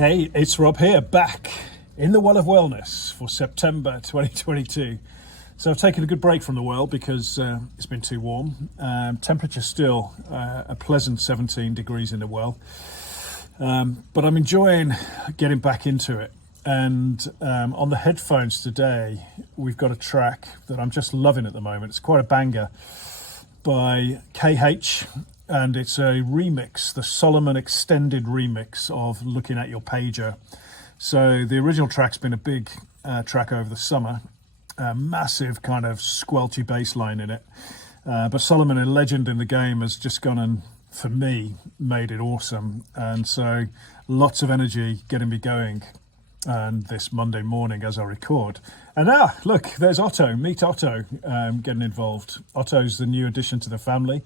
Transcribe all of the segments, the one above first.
Hey, it's Rob here, back in the Well of Wellness for September 2022. So I've taken a good break from the well because it's been too warm. Temperature still a pleasant 17 degrees in the well. But I'm enjoying getting back into it. And on the headphones today, we've got a track that I'm just loving at the moment. It's quite a banger by KH. And it's a remix, the Solomon extended remix of Looking at Your Pager. So the original track's been a big track over the summer, a massive kind of squelchy bass line in it. But Solomon, a legend in the game, has just gone and, for me, made it awesome. And so lots of energy getting me going and this Monday morning as I record. And now, look, there's Otto, meet Otto, getting involved. Otto's the new addition to the family.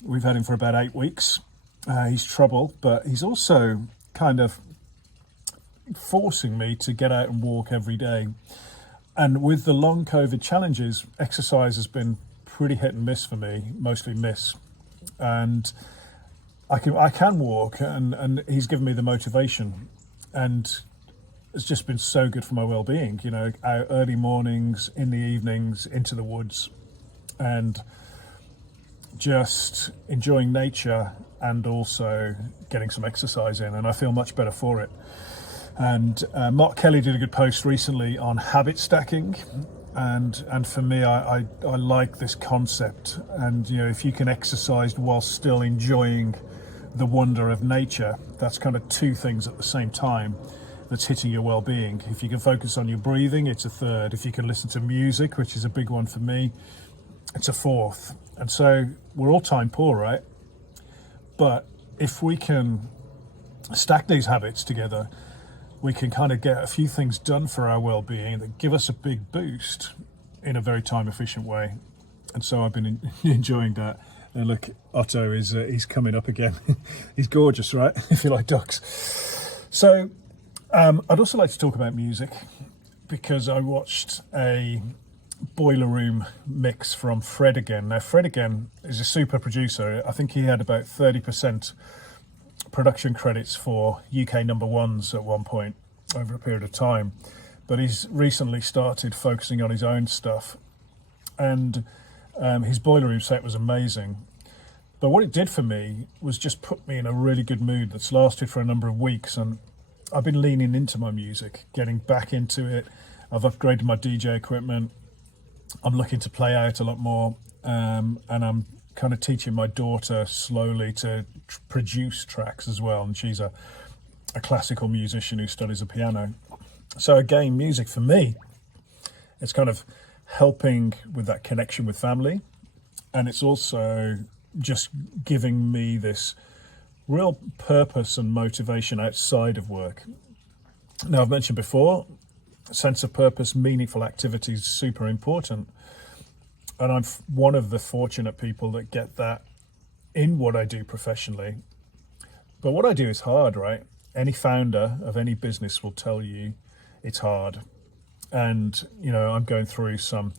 We've had him for about 8 weeks. He's trouble, but he's also kind of forcing me to get out and walk every day. And with the long COVID challenges, exercise has been pretty hit and miss for me, mostly miss. And I can walk, and he's given me the motivation. And it's just been so good for my well-being, you know, out early mornings, in the evenings, into the woods, and just enjoying nature and also getting some exercise in, and I feel much better for it. And Mark Kelly did a good post recently on habit stacking, and for me, I like this concept. And you know, if you can exercise while still enjoying the wonder of nature, that's kind of two things at the same time that's hitting your well-being. If you can focus on your breathing, it's a third. If you can listen to music, which is a big one for me, it's a fourth. And so we're all time poor, right? But if we can stack these habits together, we can kind of get a few things done for our well-being that give us a big boost in a very time-efficient way. And so I've been enjoying that. And look, Otto is he's coming up again. He's gorgeous, right? If you like dogs. So I'd also like to talk about music, because I watched a Boiler Room mix from Fred Again. Now, Fred Again is a super producer. I think he had about 30% production credits for UK number ones at one point over a period of time. But he's recently started focusing on his own stuff. And his Boiler Room set was amazing. But what it did for me was just put me in a really good mood that's lasted for a number of weeks. And I've been leaning into my music, getting back into it. I've upgraded my DJ equipment. I'm looking to play out a lot more, and I'm kind of teaching my daughter slowly to produce tracks as well. And she's a classical musician who studies the piano. So again, music for me, it's kind of helping with that connection with family. And it's also just giving me this real purpose and motivation outside of work. Now, I've mentioned before, sense of purpose, meaningful activities, super important. And I'm one of the fortunate people that get that in what I do professionally. But what I do is hard, right? Any founder of any business will tell you it's hard. And, you know, I'm going through some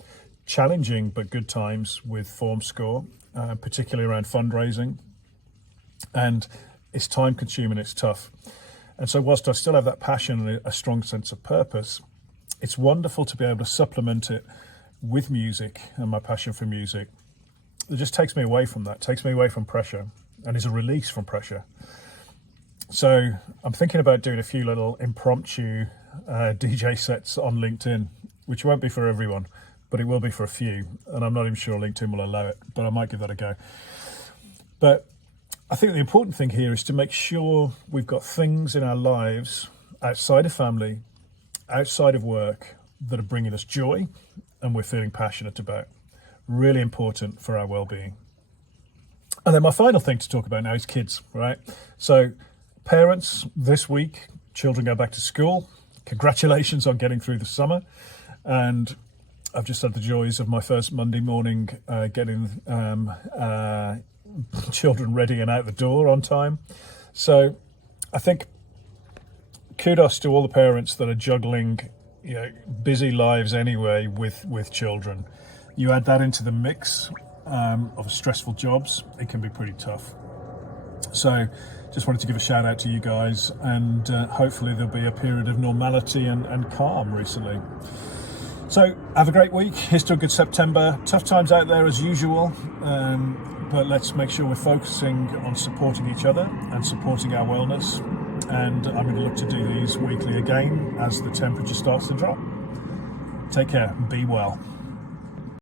challenging but good times with FormScore, particularly around fundraising. And it's time consuming, it's tough. And so whilst I still have that passion and a strong sense of purpose, it's wonderful to be able to supplement it with music and my passion for music. It just takes me away from that, takes me away from pressure, and is a release from pressure. So I'm thinking about doing a few little impromptu DJ sets on LinkedIn, which won't be for everyone, but it will be for a few. And I'm not even sure LinkedIn will allow it, but I might give that a go. But I think the important thing here is to make sure we've got things in our lives outside of family, outside of work, that are bringing us joy and we're feeling passionate about. Really important for our well-being. And then my final thing to talk about now is kids, right? So parents, this week, children go back to school. Congratulations on getting through the summer. And I've just had the joys of my first Monday morning getting children ready and out the door on time. So I think kudos to all the parents that are juggling, you know, busy lives anyway with children. You add that into the mix of stressful jobs, it can be pretty tough. So just wanted to give a shout out to you guys, and hopefully there'll be a period of normality and calm recently. So have a great week. Here's to a good September. Tough times out there as usual, but let's make sure we're focusing on supporting each other and supporting our wellness. And I'm going to look to do these weekly again as the temperature starts to drop. Take care and be well.